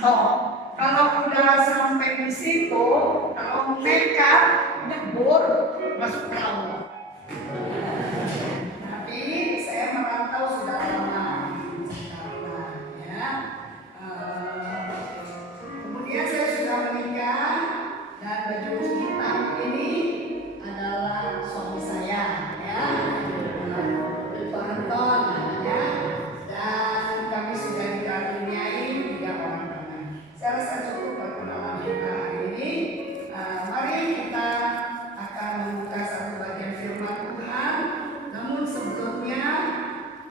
Oh, kalau udah sampai di situ, kalau nekat nyebur masuk ke laut. Tapi saya merantau sudah lama di Jakarta, ya. Kemudian saya sudah menikah dan baju hitam ini adalah suami saya, ya. Pak Anton, ya. Dan kami sudah dikaruniai 3 orang anak. Saya rasa cukup perkenalan kita hari ini. Mari kita akan membuka satu bagian firman Tuhan. Namun sebelumnya,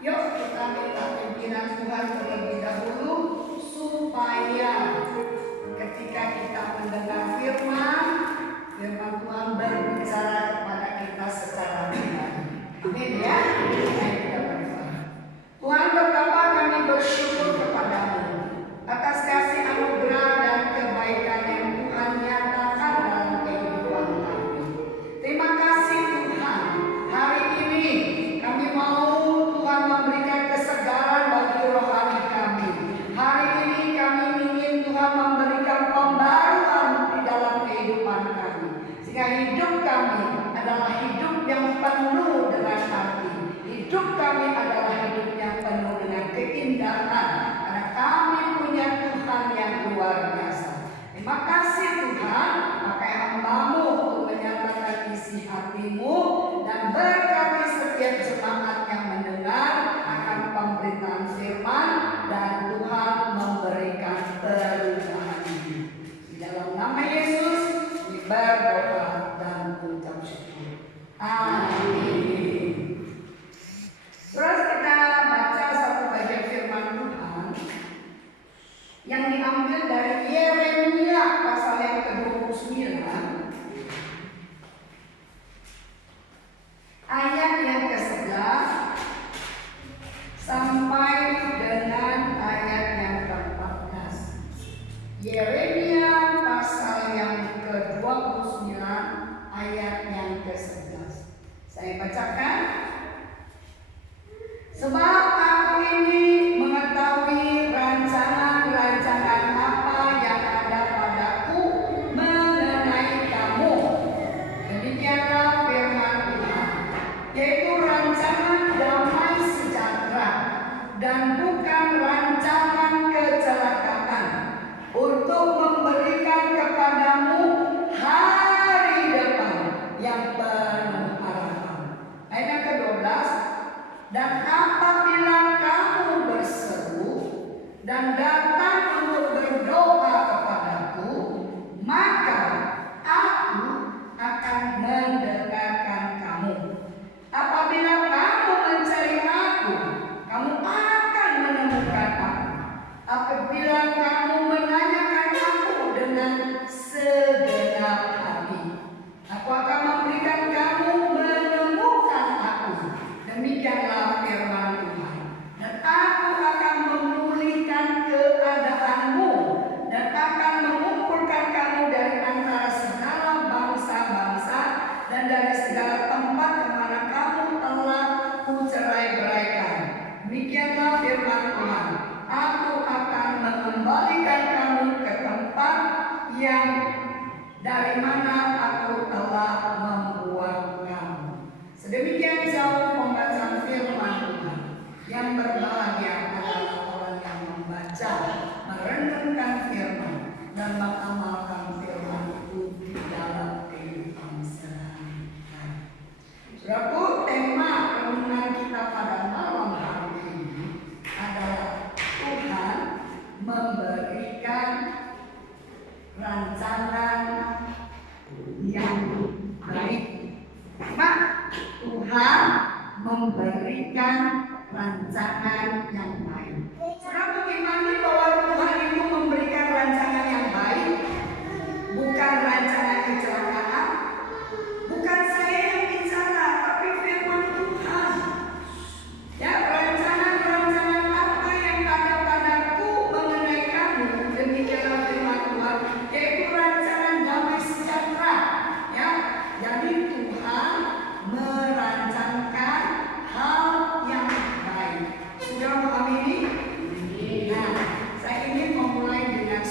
yuk kita minta pimpinan Tuhan terlebih dahulu supaya ketika kita mendengar firman Tuhan berbicara kepada kita secara pribadi. Amin ya. Tuhan berkata, kami bersyukur kepadamu atas kasih anugerah dan kebaikan yang Tuhan nyatakan dalam kehidupan kami. Terima kasih Tuhan. Hari ini kami mau Tuhan memberikan kesegaran bagi rohani kami. Hari ini kami ingin Tuhan memberikan pembaruan di dalam kehidupan kami. Sehingga hidup kami adalah hidup yang penuh dengan arti. Hidup kami adalah hidup yang penuh dengan keindahan. Karena kami punya Tuhan yang luar biasa. Terima kasih Tuhan. Pakai hamba-Mu untuk menyatakan isi hati-Mu. Dan berkati setiap jemaat yang mendengar akan pemberitaan firman. Dan Tuhan memberikan perubahan hidup. Di dalam nama Yesus berdoa dan mengucap syukur. Amin. Terus kita baca satu bagian firman Tuhan yang diambil dari Yeremia pasal yang ke-29 ayat yang ke-11 sampai dengan ayat yang ke-14. Yeremia pasal yang ke-29 ayat yang ke-11. Saya bacakan. Sebab aku ini mengetahui rancangan-rancangan apa yang ada padaku mengenai kamu. Demikianlah firman Tuhan, yaitu rancangan damai sejahtera dan bukan rancangan kecelakaan, untuk memberikan kepadamu hari depan yang penuh harapan. Ayat yang ke-12. Dan apabila kamu berseru dan datang untuk berdoa kepadaku, maka aku akan mendengarkan kamu. Apabila kamu mencari aku, kamu akan menemukan aku. Apabila kamu menanyakan aku dengan segenap hati, aku akan memberikan kamu menemukan aku. Demikianlah firman Tuhan. Dan aku akan memulihkan keadaanmu dan akan mengumpulkan kamu dari antara segala bangsa-bangsa dan dari segala tempat kemana kamu telah kucerai-beraikan. Demikianlah firman Tuhan. Aku akan mengembalikan kamu ke tempat yang dari mana aku telah membuang kamu. Sedemikian jauh pembacaan firman Tuhan. Yang berbahagia adalah orang yang membaca, merenungkan firman, dan mengamalkan firman itu di dalam kehidupan sehari-hari. Saudaraku, tema renungan kita pada malam hari ini adalah Tuhan memberikan rancangan yang baik. Tuhan memberikan rancangan yang baik. Saudara bagaimana bahwa Tuhan itu memberikan rancangan yang baik, bukan rancangan kecelakaan, bukan saya yang bicara, tapi firman Tuhan. Ya, rancangan-rancangan apa yang ada padaku mengenai kamu, demikianlah firman Tuhan, yaitu rancangan damai sejahtera. Ya, jadi Tuhan merancangkan hal yang baik. Sudah memahami ini? Nah, saya ingin memulai dengan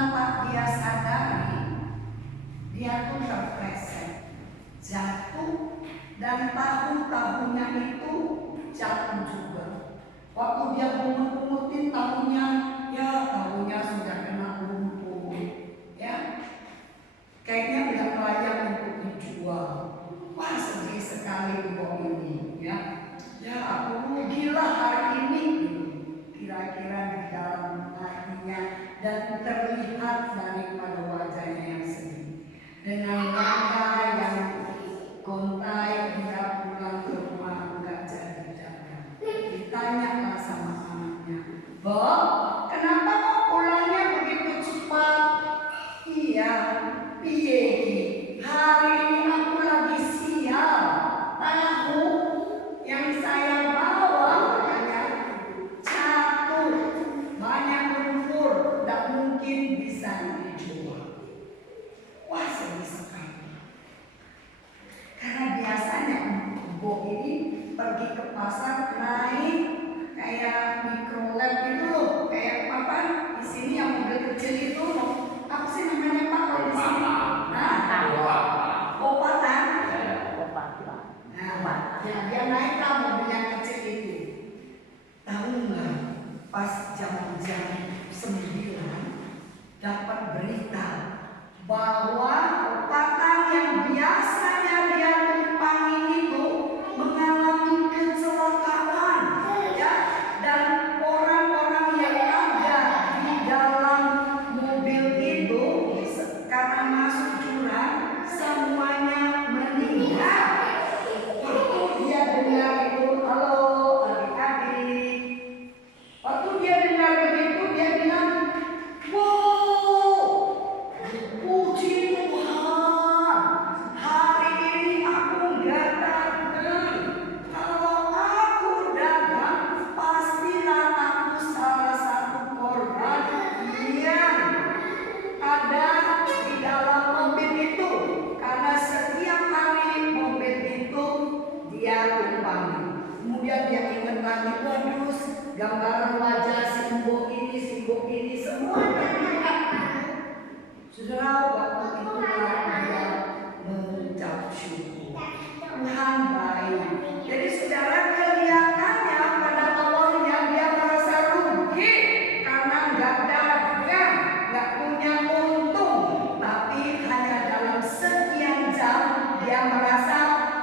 tanpa dia sadari, dia tuh terpleset, jatuh, dan tahun-tahunnya itu jatuh juga. Waktu dia pungut-pungutin tahunnya, ya tahunnya sudah kena lumpur, ya. Kayaknya udah layak untuk dijual. Wah, sedih sekali kok ini, ya. Ya aku rugilah hari ini, kira-kira di dalam hatinya, dan terlihat daripada wajahnya yang sedih. Dengan wajah yang gontai, dia pulang ke rumah nggak jadi dagang. Ditanyalah sama anaknya, "Bob, kenapa kok pulangnya begitu cepat?" "Iya, piye ki? Hari ini aku lagi sial. Tahu yang saya bawa katanya jatuh, banyak lumpur, tak mungkin bisa dijual." Wah, sedih sekali. Karena biasanya Mbok ini pergi ke pasar naik kayak mikrolet itu loh, kayak apa di sini yang mobil kecil itu, apa sih namanya Pak kalau di sini? Opatan. Nah, dia naiklah mobil yang kecil itu. Tahu nggak? Pas jam-jam 9 dapat berita bahwa opatan yang biasanya dia tumpangi itu mengalami kecelakaan, ya, dan orang-orang yang ada di dalam mobil itu karena masuk jurang semuanya meninggal. Waktu dia dengar itu, halo adik-adik, waktu dia dengar begitu dia bilang, wow, puji Tuhan, hari ini aku nggak dagang. Kalau aku dagang, pastilah aku salah satu korban yang ada di dalam mobil itu. Karena setiap hari mobil itu dia tumpangi. Kemudian dia ingat lagi, waduh, gambaran wajah si Mbok ini semua terlihat. Saudara, waktu itulah dia mengucap syukur. Tuhan baik. Jadi saudara, kelihatannya pada awalnya dia merasa rugi karena nggak dagang, nggak punya untung. Tapi hanya dalam sekian jam dia merasa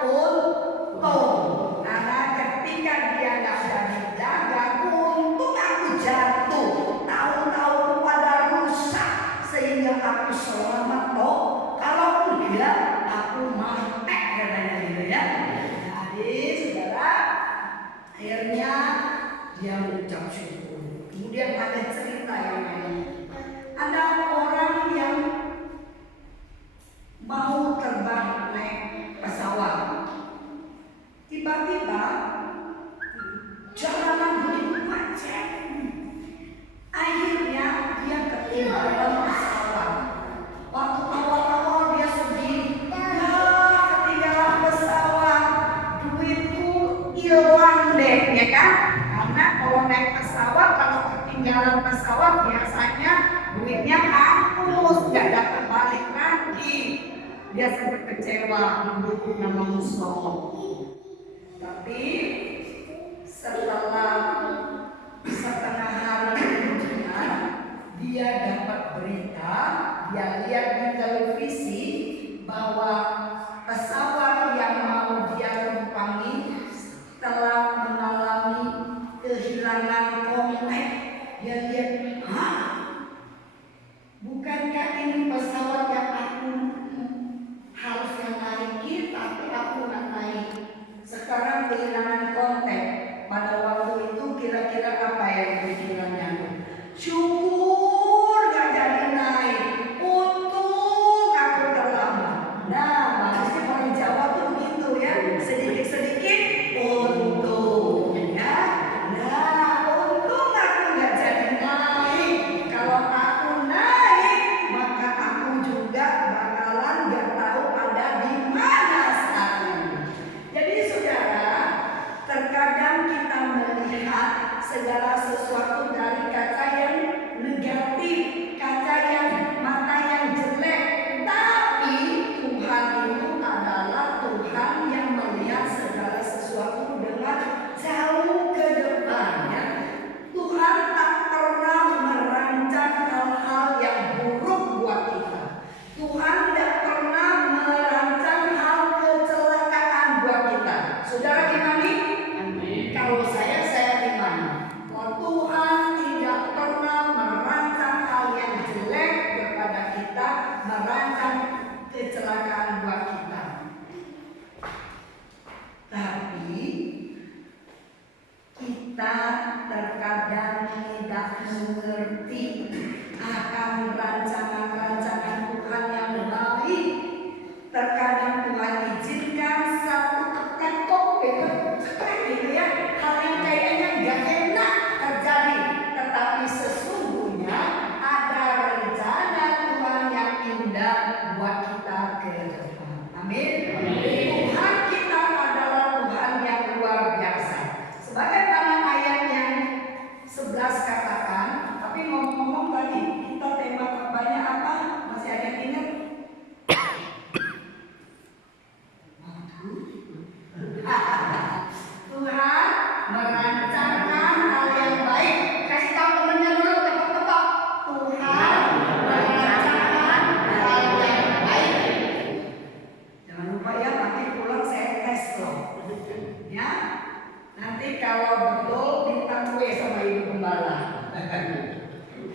untung. Karena ketika dia nggak jadi dagang, untung aku jatuh, tahu-tahu pada rusak, sehingga aku selamat toh. Kalau enggak, aku mati katanya gitu ya. Jadi saudara, akhirnya dia mengucap syukur. Kemudian ada cerita yang lain. Ada orang yang mau terbang naik pesawat. Tiba-tiba jalanan begitu macet. Akhirnya dia ketinggalan pesawat. Waktu awal-awal dia sedih, ya ketinggalan pesawat, duitku hilang deh, ya kan? Karena kalau naik pesawat, kalau ketinggalan pesawat biasanya duitnya hangus, nggak dapat balik lagi. Dia sempat kecewa, mendukung nama musuh. Tapi setelah setengah hari kemudian dia dapat berita, dia lihat di televisi bahwa pesawat yang mau dia tumpangi telah mengalami kehilangan kontak. Dia lihat, hah? Bukankah ini pesawat yang aku harusnya naiki, tapi aku nggak naik. Sekarang kehilangan kontak. Pada waktu itu kira-kira apa yang pikirannya? Syukur gak jadi naik, untung aku terlambat. Nah, apa? Masih ada yang ingat? Tuhan merancangkan hal yang baik. Kasih tahu temennya dulu, tepuk-tepuk. Tuhan merancangkan hal yang baik. Jangan lupa ya, nanti pulang saya tes loh. Ya, nanti kalau betul minta kue sama ibu gembala.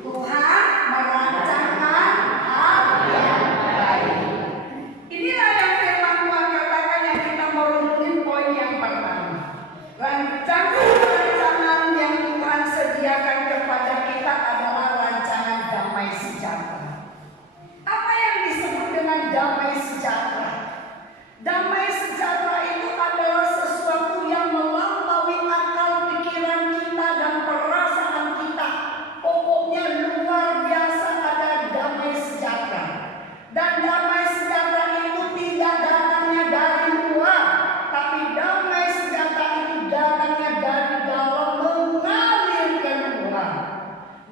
Tuhan merancangkan hal yang baik. Inilah yang firman Tuhan katakan yang kita mau renungin poin yang pertama. Rancangan yang Tuhan sediakan kepada kita adalah rancangan damai sejahtera. Apa yang disebut dengan damai sejahtera? Damai sejahtera itu adalah sesuatu yang melampaui akal pikiran kita dan perasaan kita. Pokoknya luar biasa ada damai sejahtera. Dan damai sejahtera itu tidak datangnya dari luar, tapi damai sejahtera itu datangnya dari dalam mengalir keluar.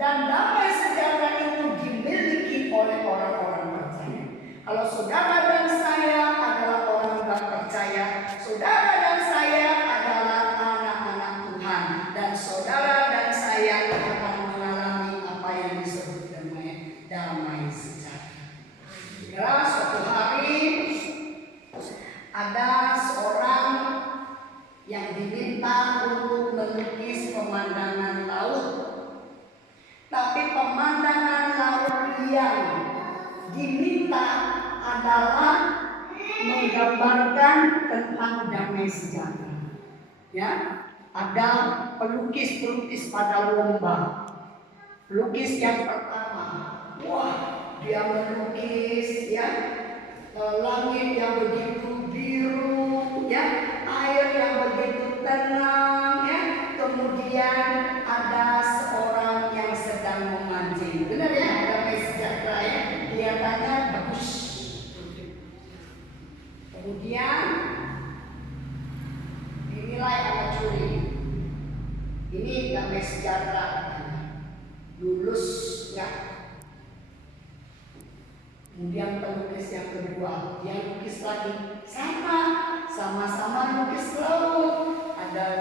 Dan damai sejahtera itu dimiliki oleh orang-orang percaya. Kalau saudara dan saya adalah orang yang percaya, saudara dan saya adalah anak-anak Tuhan, dan saudara dan saya akan mengalami apa yang disebut dengan damai sejahtera. Ya, suatu hari ada seorang yang diminta untuk melukis pemandangan laut. Tapi pemandangan laut yang diminta adalah menggambarkan tentang damai sejahtera. Ya, ada pelukis-pelukis pada lomba. Pelukis yang pertama, wah, dia melukis ya langit yang begitu biru, ya, air yang begitu tenang, ya. Kemudian ada seorang yang sedang memancing. Benar ya, damai sejahtera ya. Kelihatannya bagus. Kemudian dinilai sama curi. Ini damai sejahtera, lulus ya. Kemudian pelukis yang kedua, dia lukis lagi, sama-sama lukis laut. Ada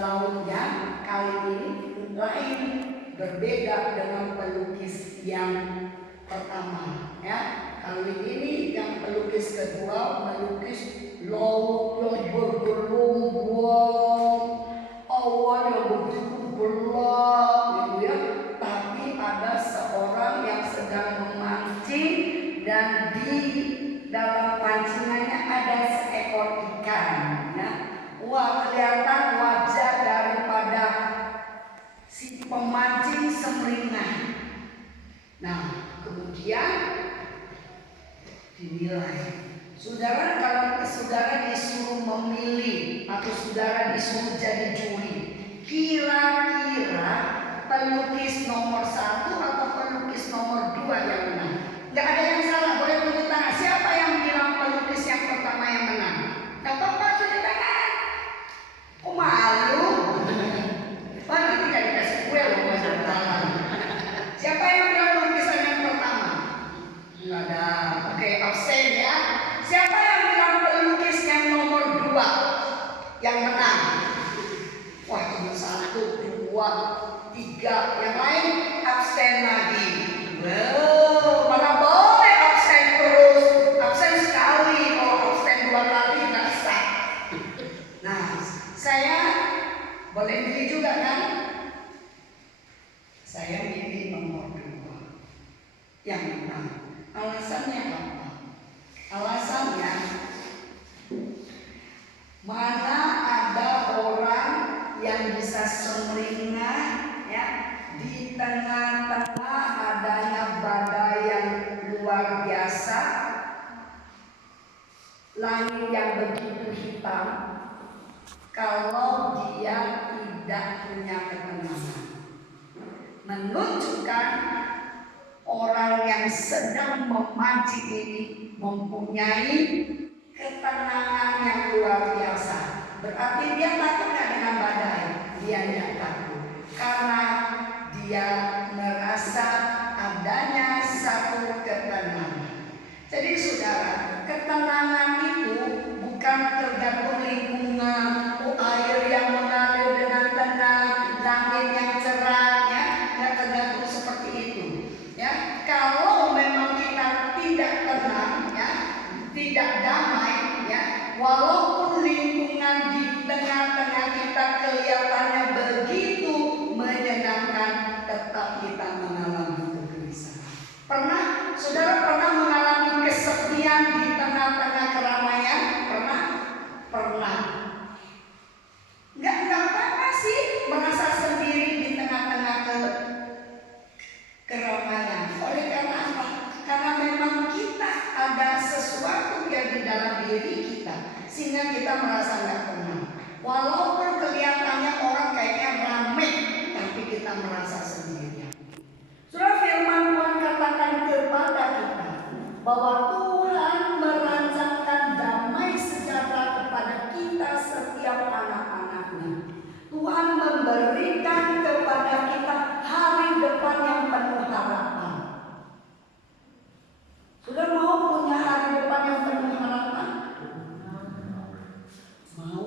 lautnya kali ini lain, berbeda dengan pelukis yang pertama. Ya, kali ini yang pelukis kedua melukis laut yang bergelombang, awan yang begitu gelap, gitu ya. Tapi ada seorang yang sedang memancing dan di dalam pancingannya ada seekor ikan. Ya. Wah, kelihatan wajah daripada si pemancing semeringah. Nah, kemudian dinilai. Saudara, kalau saudara disuruh memilih atau saudara disuruh jadi juri, kira-kira pelukis nomor 1 atau pelukis nomor 2 yang menang? Gak ada yang salah, boleh tunjuk tangan. Siapa yang bilang pelukis yang pertama yang menang? Gak apa-apa, tunjuk tangan. Kok malu? Wah, nanti gak dikasih kue loh masa tangan. Siapa yang bilang lukisan yang pertama? Gak ada. Oke, absen ya. Siapa yang bilang pelukis yang nomor 2 yang menang? Wah, cuma 1, 2, 3. Yang lain absen lagi. Wow, mana boleh absen terus. Absen sekali, kalau absen 2 kali nggak sah. Nah, saya boleh pilih juga kan? Saya pilih nomor 2 yang menang. Alasannya apa? Alasannya, mana ada orang yang bisa sumringah ya di tengah-tengah adanya badai yang luar biasa, langit yang begitu hitam, kalau dia tidak punya ketenangan. Menunjukkan orang yang sedang memancing ini mempunyai ketenangan yang luar biasa. Berarti dia takut nggak dengan badai? Dia tidak takut, karena dia merasa adanya Jadi saudara, ketenangan itu bukan tergantung lingkungan, air yang mengalir dengan tenang, langit yang cerah, ya, nggak tergantung seperti itu. Ya, kalau memang kita tidak tenang, ya, tidak damai, ya, walaupun lingkungan di tengah-tengah kita kelihatannya begitu menyenangkan, tetap kita mengalami kegelisahan. Saudara pernah mengalami kesepian di tengah-tengah keramaian? Pernah. Nggak apa-apa sih merasa sendiri di tengah-tengah keramaian. Oleh karena apa? Karena memang kita ada sesuatu yang di dalam diri kita, sehingga kita merasa nggak tenang. Walaupun kelihatannya orang kayaknya ramai, tapi kita merasa sendirian. Surah firman Tuhan katakan kepada kita bahwa Tuhan merancangkan damai sejahtera kepada kita setiap anak-anaknya. Tuhan memberikan kepada kita hari depan yang penuh harapan. Sudah mau punya hari depan yang penuh harapan? Mau?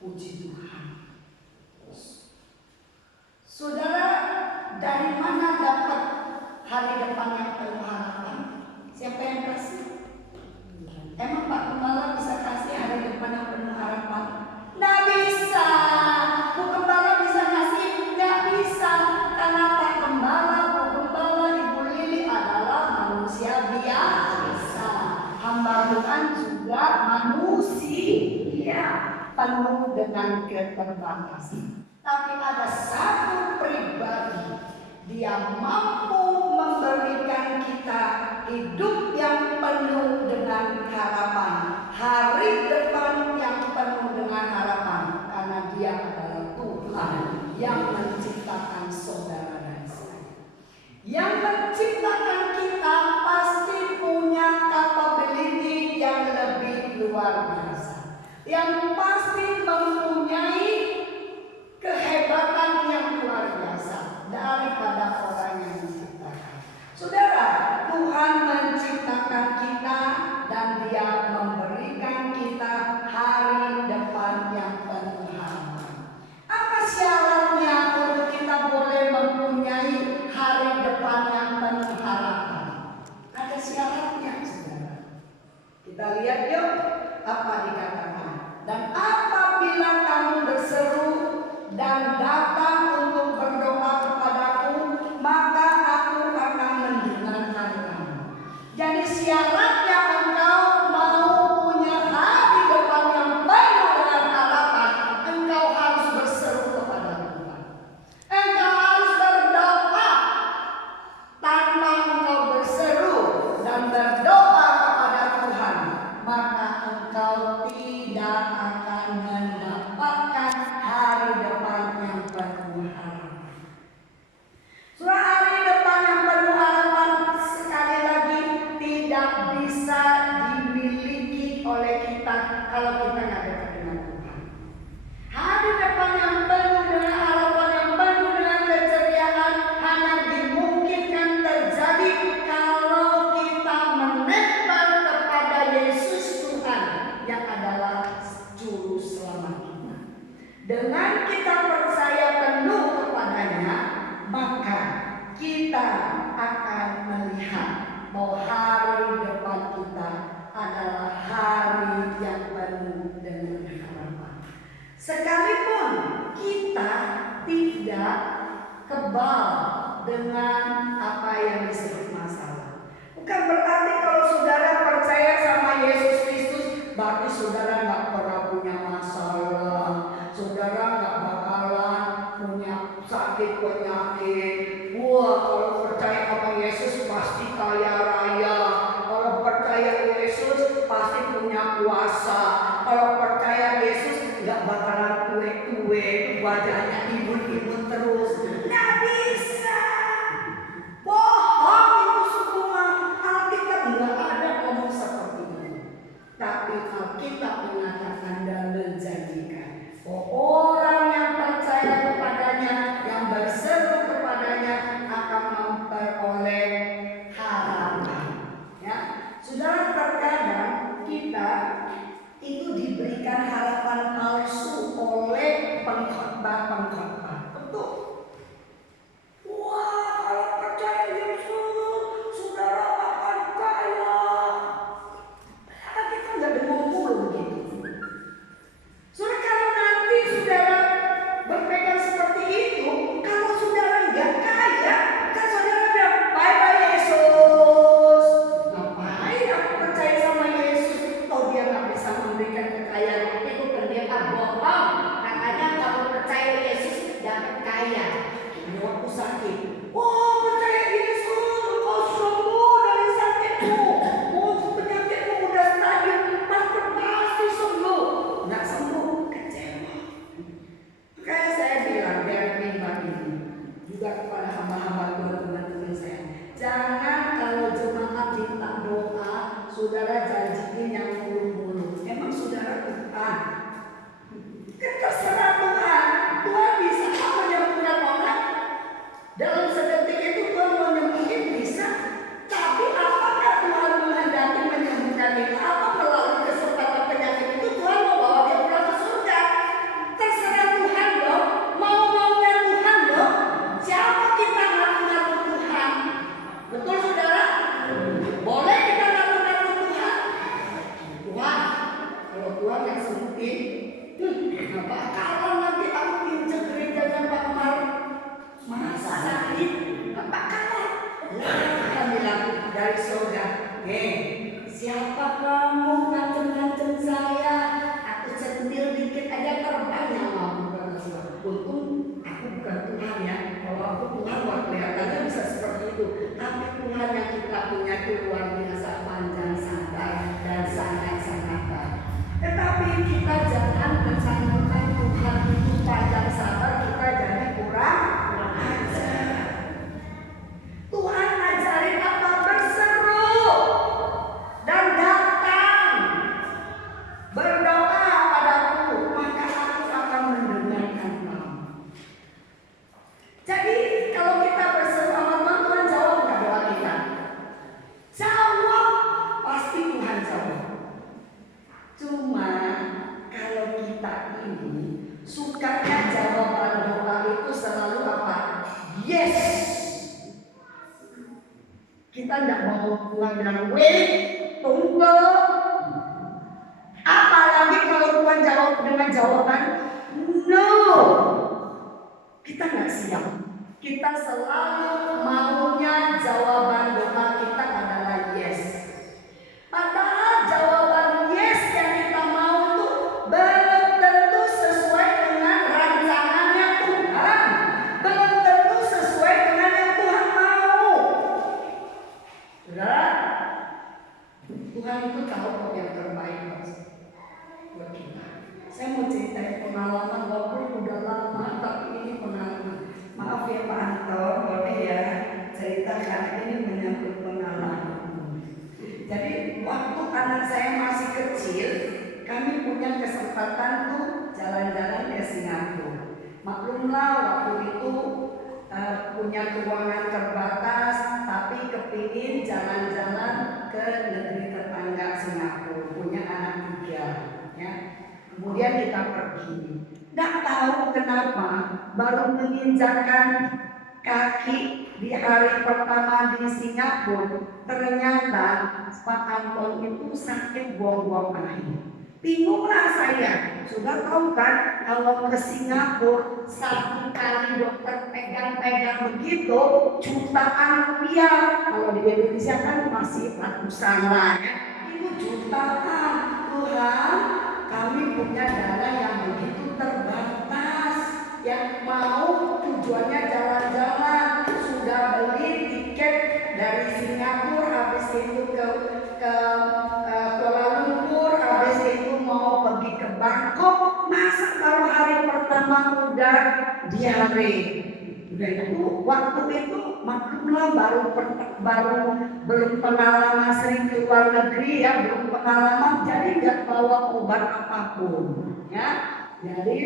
Puji Tuhan. Saudara, dari mana dapat hari depan yang penuh harapan? Siapa yang kasih? Emang Pak Gembala bisa kasih hari depan yang penuh harapan? Nggak bisa. Bu Gembala bisa kasih? Nggak bisa. Karena Pak Gembala, Bu Gembala, Ibu Lili adalah manusia biasa. Hamba Tuhan juga manusia, penuh dengan keterbatasan. Tapi ada satu pribadi, dia mampu memberikan kita hidup yang penuh dengan harapan, hari depan yang penuh dengan harapan, karena dia adalah Tuhan yang menciptakan saudara dan saya. Yang menciptakan kita pasti punya capability yang lebih luar biasa, yang pasti mempunyai kehebatan yang luar biasa daripada orang yang menciptakan. Saudara, Tuhan menciptakan kita dan Dia memberikan kita hari depan yang penuh harapan. Apa syaratnya untuk kita boleh mempunyai hari depan yang penuh harapan? Ada syaratnya, saudara. Kita lihat yuk apa dikatakan. Dan apabila kamu berseru dan datang untuk berdoa kepadaku, maka aku akan mendengarkan kamu. Jadi syaratnya engkau mau punya hari depan yang penuh dengan harapan, engkau harus berseru kepada Tuhan. Engkau harus berdoa. Tanpa engkau berseru dan berdoa kepada Tuhan, maka engkau tidak akan mendapatkan hari depan yang penuh harapan. Surah hari depan yang penuh harapan sekali lagi tidak bisa dimiliki oleh kita kalau kita nggak dekat dengan Tuhan. Hari depan yang penuh dengan harapan, yang penuh dengan keceriaan hanya dimungkinkan terjadi kalau kita menempel kepada Yesus Tuhan yang adalah juru selamat kita. Dengan kita percaya penuh kepadanya, maka kita akan melihat bahwa hari depan kita adalah hari yang penuh dengan harapan. Sekalipun kita tidak kebal dengan apa yang disebut masalah. Bukan berarti kalau saudara percaya sama Yesus Kristus, berarti saudara nggak pernah punya masalah, saudara nggak bakalan punya sakit penyakit. Wah, kalau percaya sama Yesus pasti kaya raya. Kalau percaya Yesus pasti punya kuasa. Kalau percaya Yesus nggak bakalan tue-tue, wajahnya imun-imun terus. Nggak bisa. walaupun Tuhan kelihatannya bisa seperti itu, tapi Tuhan yang kita punya itu luar biasa panjang sabar dan sangat-sangat baik. Tetapi kita jangan mencantumkan Tuhan itu panjang sabar, kita jadi kurang ajar. Tuhan ajarin apa? Berseru dan datang, berdoa padaku, maka aku akan mendengarkan kamu. Jadi kalau kita berseru sama Tuhan, Tuhan jawab nggak doa kita? Jawab, pasti Tuhan jawab. Cuma kalau kita ini sukanya jawaban doa itu selalu apa? Yes. Kita tidak mau Tuhan bilang wait, tunggu. Apalagi kalau Tuhan jawab dengan jawaban no, kita nggak siap. Kita selalu maunya jawaban doa kita adalah yes. Padahal jawaban yes yang kita mau itu belum tentu sesuai dengan rancangannya Tuhan, belum tentu sesuai dengan yang Tuhan mau. Saudara, Tuhan itu tahu kok yang terbaik buat kita. Saya mau ceritain pengalaman walaupun udah lama, tapi ini pengalaman. Maaf ya Pak Anton, boleh ya cerita karena ini menyangkut pengalaman. Jadi waktu anak saya masih kecil, kami punya kesempatan tuh jalan-jalan ke Singapura. Maklumlah waktu itu punya keuangan terbatas, tapi kepingin jalan-jalan ke negeri tetangga Singapura. Punya anak 3, ya. Kemudian kita pergi. Nggak tahu kenapa, baru menginjakkan kaki di hari pertama di Singapura, ternyata Pak Anton itu sakit buang-buang air. Bingunglah saya. Sudah tahu kan kalau ke Singapura satu kali dokter pegang-pegang begitu jutaan rupiah. Kalau di Indonesia kan masih ratusan lah ya. Itu jutaan. Tuhan, kami punya dana yang begitu terbatas. Yang mau tujuannya jalan-jalan, sudah beli tiket dari Singapura, habis itu ke Kuala Lumpur, habis itu mau pergi ke Bangkok. Masa kalau hari pertama udah diare? Udah itu waktu itu maklumlah baru belum pengalaman sering keluar negeri ya, belum pengalaman, jadi nggak bawa obat apapun ya. Jadi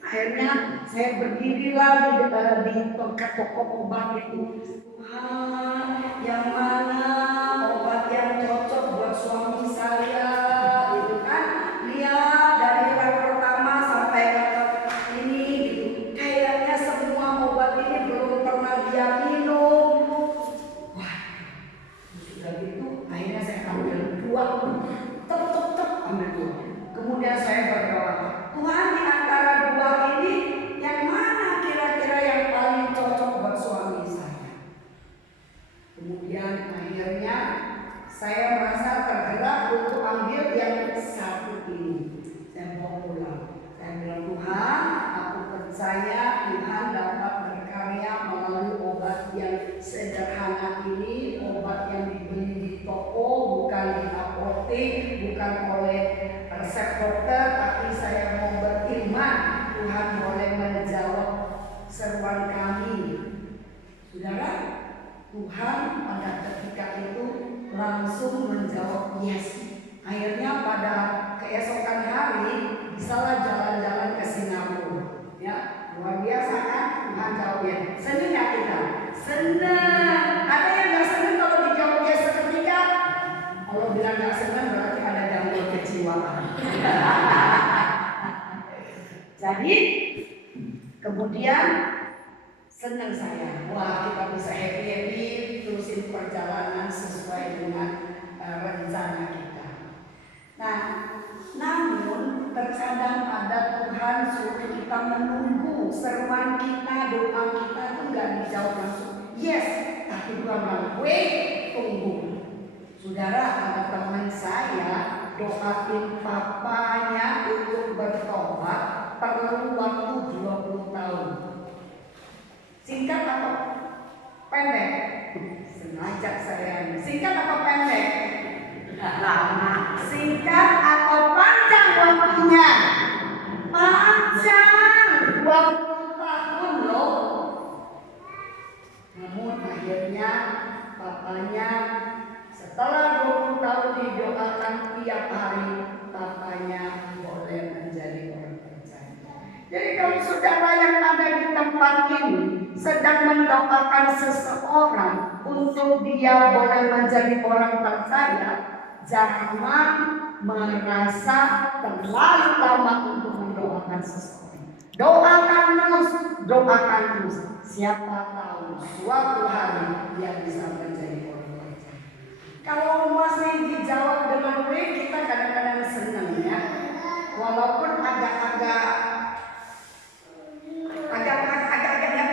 akhirnya saya berdirilah di toko obat itu. Tuhan, yang mana obat yang cocok buat suami saya? Itu kan lihat dari hari pertama sampai ini gitu. Kayaknya semua obat ini belum pernah dia minum. Wah, sudah gitu akhirnya saya ambil 2, tep ambil 2. Kemudian saya berdoa, Tuhan, di antara 2 ini yang mana kira-kira yang paling cocok buat suami saya? Kemudian akhirnya saya merasa tergerak untuk ambil yang 1 ini. Saya bawa pulang. Saya bilang, Tuhan, aku percaya Tuhan dapat berkarya melalui obat yang sederhana ini, obat yang dibeli di toko, bukan di apotek, bukan oleh resep dokter, tapi saya mau beriman Tuhan boleh menjawab seruan kami. Saudara, Tuhan pada ketika itu langsung menjawab yes. Akhirnya pada keesokan hari bisalah jalan-jalan ke Singapura. Ya, luar biasa kan Tuhan jawabnya. Senang ya kita? Senang. Ada yang nggak senang kalau dijawab yes seketika? Kalau bilang nggak senang berarti ada gangguan kejiwaan. Jadi kemudian senang saya, wah kita bisa happy terusin perjalanan sesuai dengan rencana kita. Nah, namun terkadang ada Tuhan suruh kita menunggu seruan kita, doa kita itu nggak dijawab langsung yes, tapi Tuhan bilang wait, tunggu. Saudara, ada teman saya doain papanya untuk bertobat perlu waktu 20 tahun. Singkat atau pendek? Sengaja saya. Singkat atau pendek? Lama. Singkat atau panjang waktunya? Panjang. 20 tahun loh. Namun akhirnya papanya setelah 20 tahun didoakan tiap hari, papanya boleh menjadi orang percaya. Jadi kalau saudara yang ada di tempat ini sedang mendoakan seseorang untuk dia boleh menjadi orang percaya, jangan merasa terlalu lama untuk mendoakan seseorang. Doakan terus. Siapa tahu suatu hari dia bisa menjadi orang percaya. Kalau masih dijawab dengan W, kita kadang-kadang senang ya. Walaupun agak-agak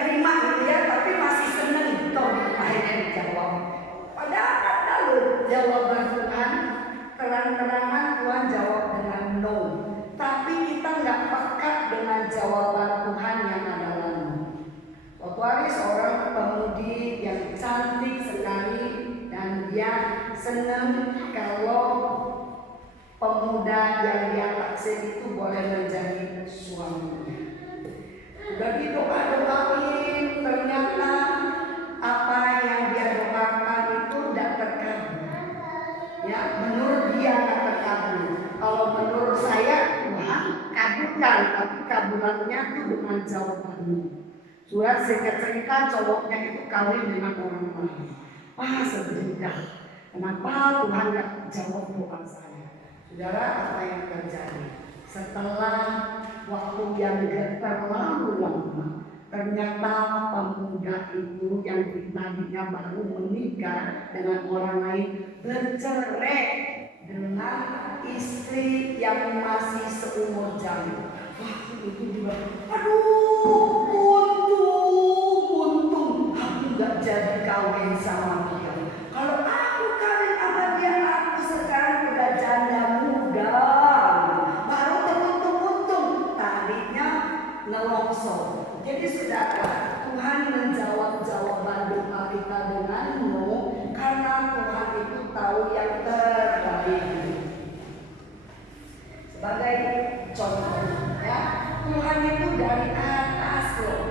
terima gitu ya, tapi masih senang toh akhirnya dijawab. Padahal ada loh jawaban Tuhan, terang-terangan Tuhan jawab dengan no. Tapi kita nggak peka dengan jawaban Tuhan yang adalah no. Waktu hari seorang pemudi yang cantik sekali dan dia senang kalau pemuda yang dia taksir itu boleh menjadi suaminya. Udah didoa-doain, ternyata apa yang dia doakan itu tidak terkabul. Ya, menurut dia tidak terkabul. Kalau menurut saya, Tuhan kabulkan, tapi kabulannya itu dengan jawabannya. Sudah singkat cerita cowoknya itu kawin dengan orang lain. Wah sedih. Kenapa Tuhan tidak jawab doa saya? Saudara, apa yang terjadi? Setelah waktu yang terlalu lama, ternyata pemuda itu yang tadinya baru menikah dengan orang lain bercerai dengan istri yang masih seumur jalan. Wah itu juga, aduh untung aku gak jadi kawin sama dia. Kalau aku kawin sama dia, aku sekarang udah janda muda. Baru untung tadinya ngelongsor. Jadi saudara, Tuhan menjawab jawaban doa kita dengan no, karena Tuhan itu tahu yang terbaik. Sebagai contoh ya, Tuhan itu dari atas loh.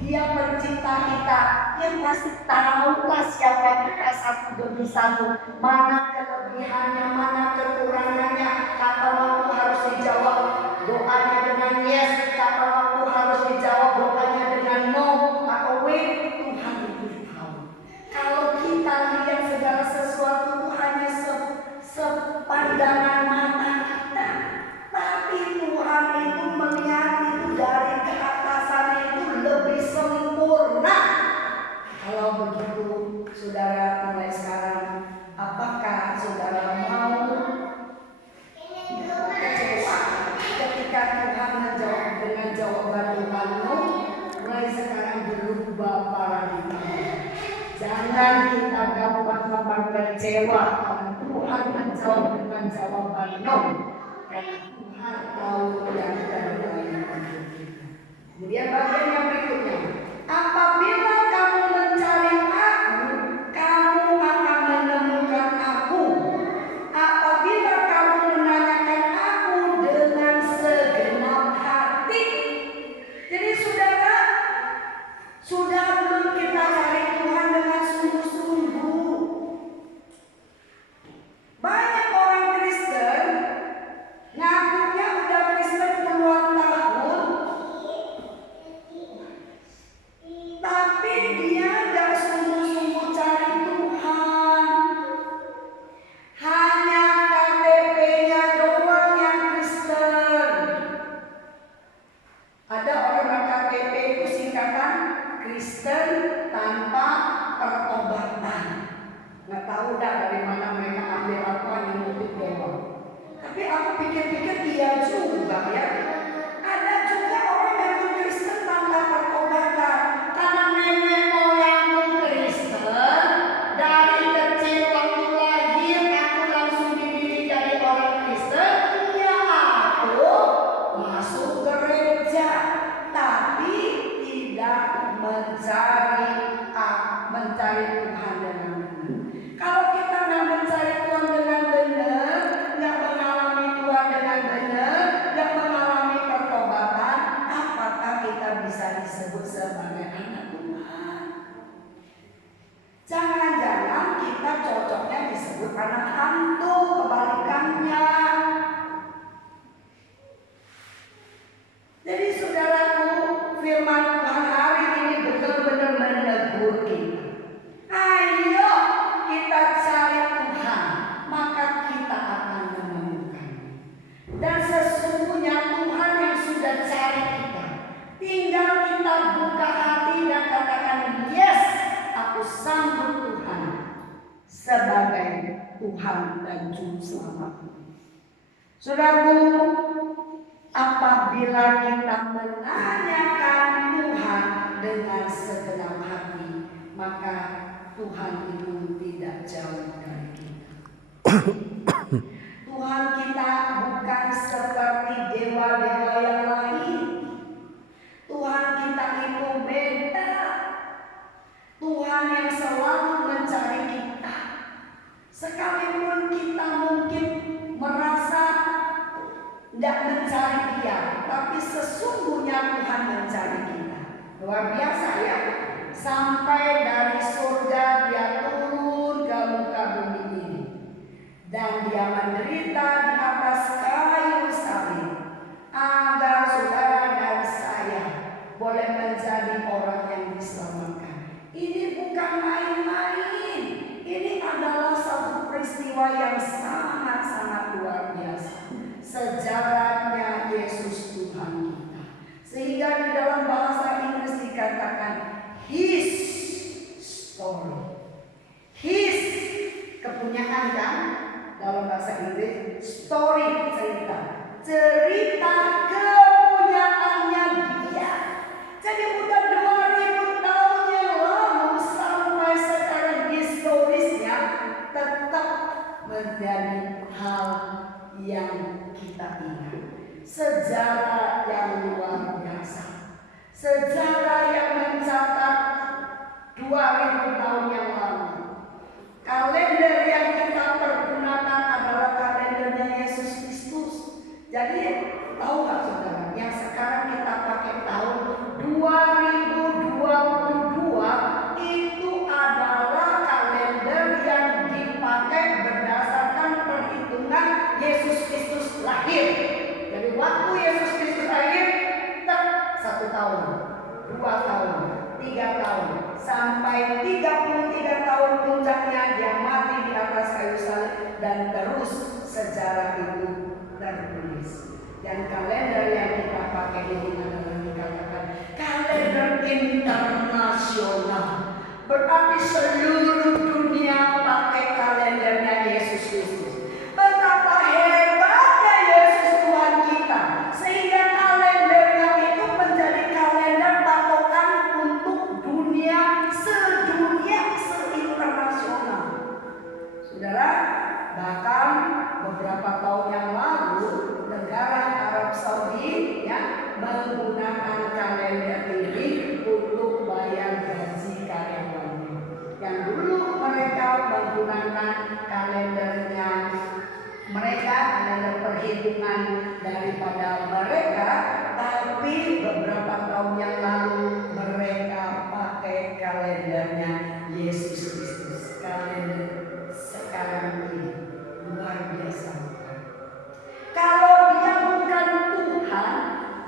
Dia pencipta kita, yang pasti tahu lah siapa kita satu demi satu, mana kelebihannya, mana kekurangannya. Kata waktu harus dijawab doanya dengan yes, kata waktu harus dijawab doanya dengan no atau wait. Tuhan itu tahu. Kalau kita lihat segala sesuatu itu hanya sepandangan mata kita, tapi Tuhan itu melihat itu dari keatasan itu lebih sempurna. Kalau begitu, saudara mulai sekarang, apakah saudara mau kecewa ketika Tuhan menjawab dengan jawaban doa-mu? Mulai sekarang berubah paradigma. Jangan kita gampang-gampang kecewa kalau Tuhan menjawab dengan jawaban no, karena Tuhan tahu yang terbaik. Kemudian bagian yang berikutnya, apabila kamu mencari aku, kamu akan menemukan aku. Apabila kamu menanyakan aku dengan segenap hati. Jadi saudara, sudah belum kita cari Tuhan dengan sungguh-sungguh. Banyak orang Kristen ngakunya udah Kristen puluhan tahun, tapi dia gak sungguh-sungguh cari Tuhan. Hanya KTP-nya doang yang Kristen. Ada orang KTP itu singkatan Kristen tanpa pertobatan. Nggak tahu dah dari mana mereka ambil apa yang nutup doang. Tapi aku pikir-pikir iya juga ya. Ada juga orang yang Kristen tanpa pertobatan. Karena nenek moyangku Kristen, dari kecil waktu lahir aku langsung dididik jadi orang Kristen. Ya aku masuk gereja, tapi tidak mencari disebut anak hantu, kebalikannya. Jadi saudaraku, firman Tuhan hari ini benar-benar menegur kita. Ayo kita cari Tuhan, maka kita akan menemukan. Dan sesungguhnya Tuhan yang sudah cari kita, tinggal kita buka hati dan katakan, yes, aku sambut Tuhan sebagai Tuhan dan Juru Selamatku. Saudaraku, apabila kita menanyakan Tuhan dengan segenap hati, maka Tuhan itu tidak jauh dari kita. Tuhan kita bukan seperti dewa-dewa yang lain. Tuhan kita itu beda. Tuhan yang selalu mencari kita. Sekalipun kita mungkin merasa tidak mencari Dia, tapi sesungguhnya Tuhan mencari kita. Luar biasa ya. Sampai dari surga Dia turun ke muka bumi ini, dan Dia menderita di atas kayu salib agar saudara dan saya boleh menjadi orang yang diselamatkan. Ini bukan main-main. Ini adalah satu peristiwa yang sangat-sangat luar biasa. Sejarahnya Yesus Tuhan kita. Sehingga di dalam bahasa Inggris dikatakan His story. His kepunyaan kan? Dalam bahasa Inggris story, cerita. Cerita kepunyaannya Dia. Jadi udah 2000 tahun yang lalu sampai sekarang historisnya tetap menjadi hal yang kita ingat. Sejarah yang luar biasa. Sejarah yang mencatat 2000 tahun yang lalu. Kalender yang kita pergunakan adalah kalendernya Yesus Kristus. Jadi tahu nggak saudara, yang sekarang kita pakai tahun 2022 itu adalah kalender yang dipakai berdasarkan perhitungan Yesus Kristus lahir. Jadi waktu Yesus Kristus lahir, 1 tahun, 2 tahun, 3 tahun, sampai 33 tahun puncaknya Dia mati di atas kayu salib, dan terus sejarah itu tertulis. Dan kalender yang kita pakai ini adalah dikatakan kalender internasional. Berarti seluruh dunia pakai kalendernya Yesus Kristus. Betapa hebatnya Yesus Tuhan kita, sehingga kalendernya itu menjadi kalender patokan untuk dunia, sedunia, se-internasional. Saudara, bahkan beberapa tahun yang lalu negara Arab Saudi ya menggunakan kalender ini untuk bayar gaji karyawannya. Yang dulu mereka menggunakan kalendernya mereka, kalender perhitungan daripada mereka, tapi beberapa tahun yang lalu mereka pakai kalendernya Yesus Kristus. Kalender sekarang ini luar biasa. Kalau Dia bukan Tuhan,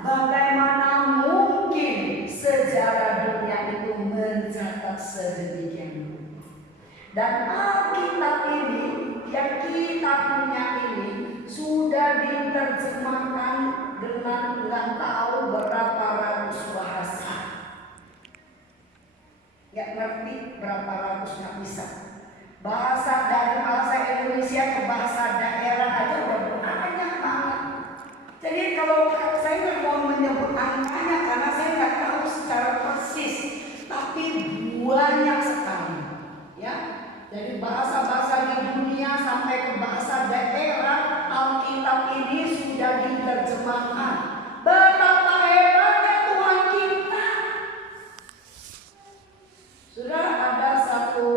bagaimana mungkin sejarah dunia itu mencatat sedemikian rupa? Dan Alkitab ini yang kita punya ini sudah diterjemahkan dengan nggak tahu berapa ratus bahasa. Nggak ngerti berapa ratus, nggak bisa. Bahasa dari bahasa Indonesia ke bahasa daerah aja udah banyak banget. Jadi kalau saya nggak mau menyebut angkanya karena saya nggak tahu secara persis, tapi banyak sekali, ya. Jadi bahasa-bahasa di dunia sampai ke bahasa daerah, Alkitab ini sudah diterjemahkan. Betapa hebatnya Tuhan kita. Sudah ada satu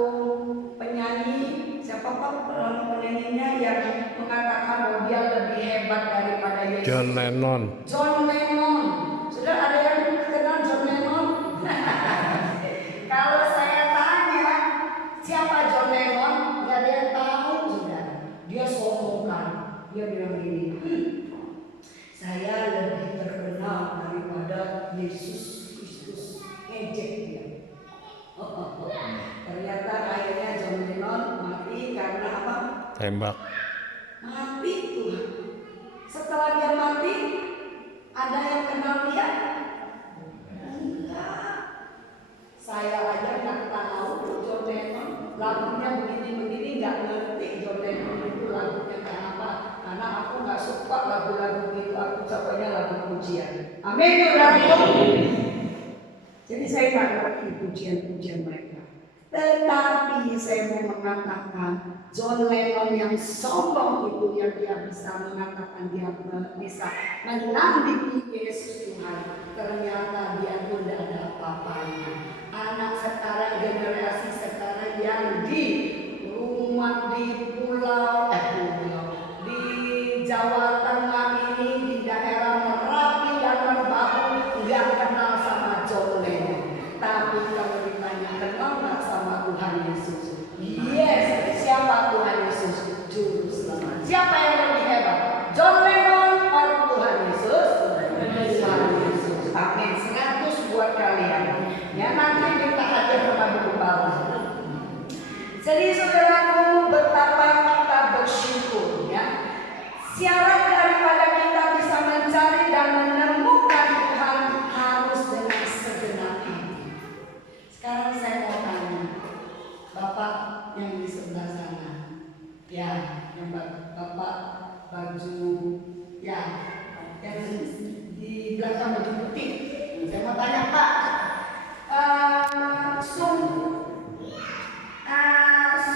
penyanyi, siapa penyanyinya yang mengatakan bahwa dia lebih hebat daripada Yesus. John Lennon. John Lennon. Sudah ada yang kenal John Lennon? Kalau saya tanya siapa John Lennon, nggak ada yang tahu. dia sombongkan. Dia bilang gini, saya lebih terkenal daripada Yesus Kristus. Ngejek dia. Ternyata akhirnya John Lennon mati karena apa? Tembak. Mati Tuhan. Setelah dia mati, ada yang kenal dia? Enggak. Saya aja nggak tahu John Lennon lagunya begini-begini, nggak ngerti John Lennon itu lagunya kayak apa. Karena aku nggak suka lagu-lagu itu, aku sukanya lagu pujian. Amin, saudaraku. Jadi saya nggak ngerti pujian-pujian mereka. Tetapi saya mau mengatakan John Lennon yang sombong itu, yang dia bisa mengatakan dia bisa menandingi Yesus Tuhan, ternyata dia pun tidak ada apa-apanya. Anak sekarang, generasi sekarang yang di rumah di pulau di Jawa Tengah ini, di daerah Merapi dan Merbabu, nggak kenal sama John Lennon. Tapi kalau ditanya kenal nggak sama Tuhan Yesus? Yes, siapa Tuhan Yesus? Juru selamat. Siapa yang lebih hebat? John Lennon atau Tuhan Yesus? Tuhan Yesus. Amin. 100 buat kalian. Ya, nanti kita hadir sama buku bawah. Jadi saudaraku, betapa kita bersyukur ya. Syarat daripada kita bisa mencari dan menemukan Tuhan harus dengan segenap hati. Sekarang saya mau tanya, Bapak yang di sebelah sana, ya, yang Bapak baju, ya, yang di belakang baju putih. Saya mau tanya Pak,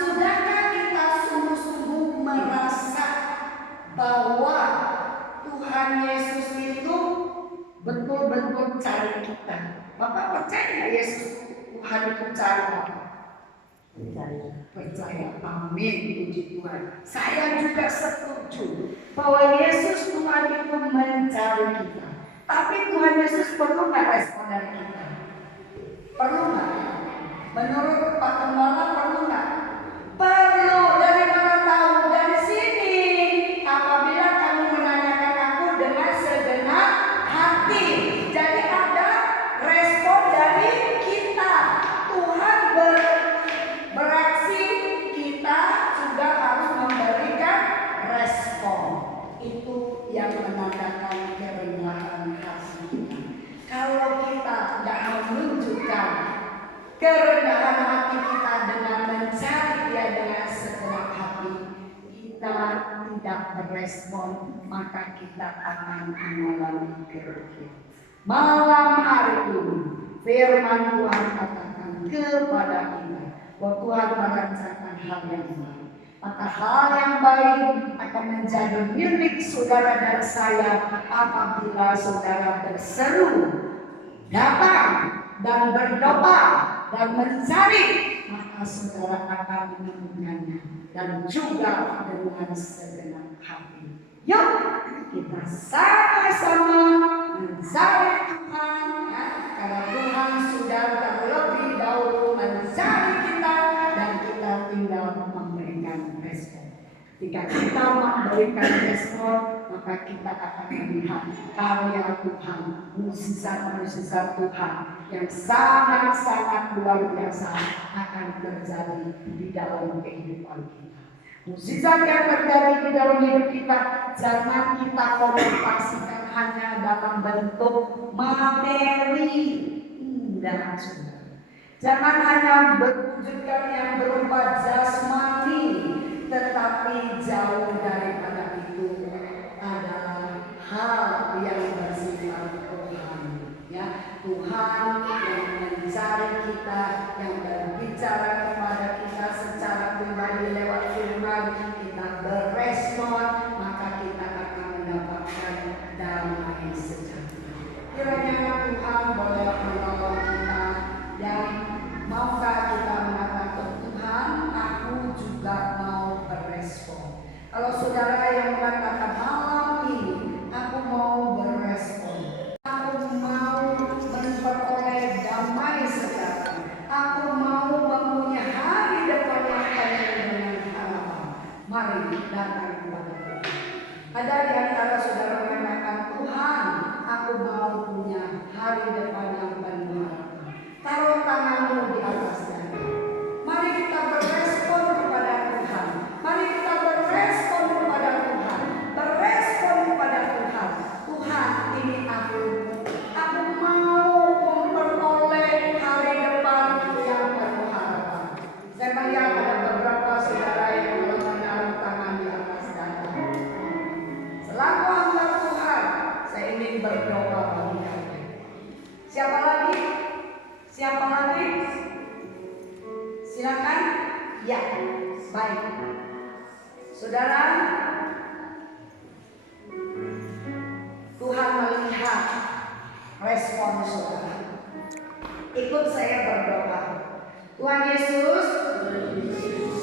sudahkah kita sungguh-sungguh merasa bahwa Tuhan Yesus itu betul-betul cari kita? Bapak percaya Yesus Tuhan itu cari Bapak? Percaya. Amin, puji Tuhan. Saya juga setuju bahwa Yesus Tuhan itu mencari kita. Tapi Tuhan Yesus perlu nggak respon dari kita? Perlu nggak? Menurut Pak Gembala perlu nggak? Perlu. Dari mana tahu? Dari sini. Apabila kamu menanyakan aku dengan segenap hati. Jadi ada respon dari kita. Tuhan beraksi, kita juga harus memberikan respon. Itu yang menandakan kerendahan hati kita. Kalau kita tidak menunjukkan kerendahan hati kita dengan mencari Dia dengan segenap hati, kita tidak berespon, maka kita akan mengalami kerugian. Malam hari ini firman Tuhan katakan kepada kita bahwa Tuhan merancangkan hal yang baik. Maka hal yang baik akan menjadi milik saudara dan saya apabila saudara berseru, datang dan berdoa dan mencari, maka saudara akan menemukannya dan juga dengan segenap hati. Yuk kita sama-sama mencari Tuhan ya, karena Tuhan sudah terlebih dahulu mencari kita dan kita tinggal memberikan respon. Ketika kita memberikan respon, maka kita akan melihat karya Tuhan, mukjizat-mukjizat Tuhan yang sangat-sangat luar biasa akan terjadi di dalam kehidupan kita. Mukjizat yang terjadi di dalam hidup kita jangan kita konotasikan hanya dalam bentuk materi. Dan jangan hanya berwujudkan yang berupa jasmani, tetapi jauh daripada itu adalah hal yang bersifat rohani. Ya, Tuhan yang mencari kita, yang berbicara kepada kita secara pribadi lewat firman, kita berespon, maka kita akan mendapatkan damai sejahtera. Kiranya Tuhan boleh menolong kita dan maukah kita mengatakan Tuhan, aku juga mau berespon. Kalau saudara yang mengatakan malam ini, aku mau berespon, aku mau memperoleh damai sejahtera, aku mau mempunyai hari depan yang penuh dengan harapan. Mari datang kepada Tuhan. Ada di antara saudara mengatakan, Tuhan, aku mau punya hari depan yang penuh harapan. Taruh tanganmu di atas dada. Mari kita berespon kepada Tuhan. Mari kita berespon kepada Tuhan. Berespon kepada Tuhan. Tuhan, ini aku mau memperoleh hari depan yang penuh harapan. Saya melihat ada beberapa saudara yang menaruh tangan di atas dada. Selaku hamba Tuhan, saya ingin berdoa bagi kalian. Siapa lagi? Siapa lagi? Silakan. Ya, baik. Saudara, Tuhan melihat respon saudara. Ikut saya berdoa. Tuhan Yesus,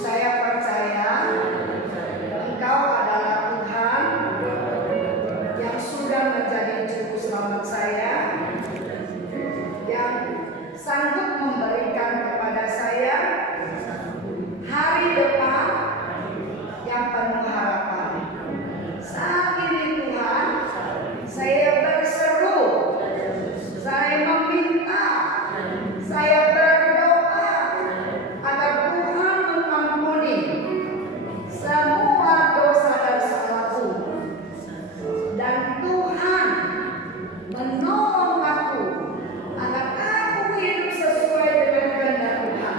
saya percaya Engkau adalah Tuhan yang sudah menjadi juru selamat saya, yang sanggup memberikan kepada saya hari depan yang penuh harapan. Saat ini Tuhan, saya berseru, saya meminta, saya berdoa agar Tuhan mengampuni semua dosa dan salahku, dan Tuhan menolong aku agar aku hidup sesuai dengan kehendak Tuhan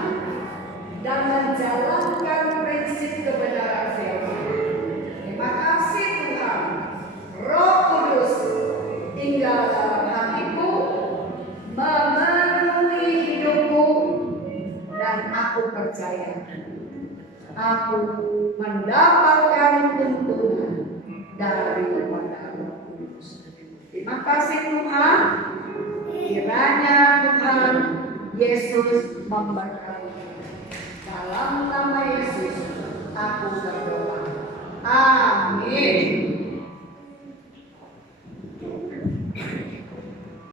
dan menjalankan prinsip kebenaran firman. Terima kasih Tuhan. Roh Kudus tinggal dalam hatiku, memenuhi hidupku, dan aku percaya aku mendapatkan tuntunan daripada Roh Kudus. Terima kasih Tuhan. Kiranya Tuhan Yesus memberkati. Dalam nama Yesus aku berdoa. Amin.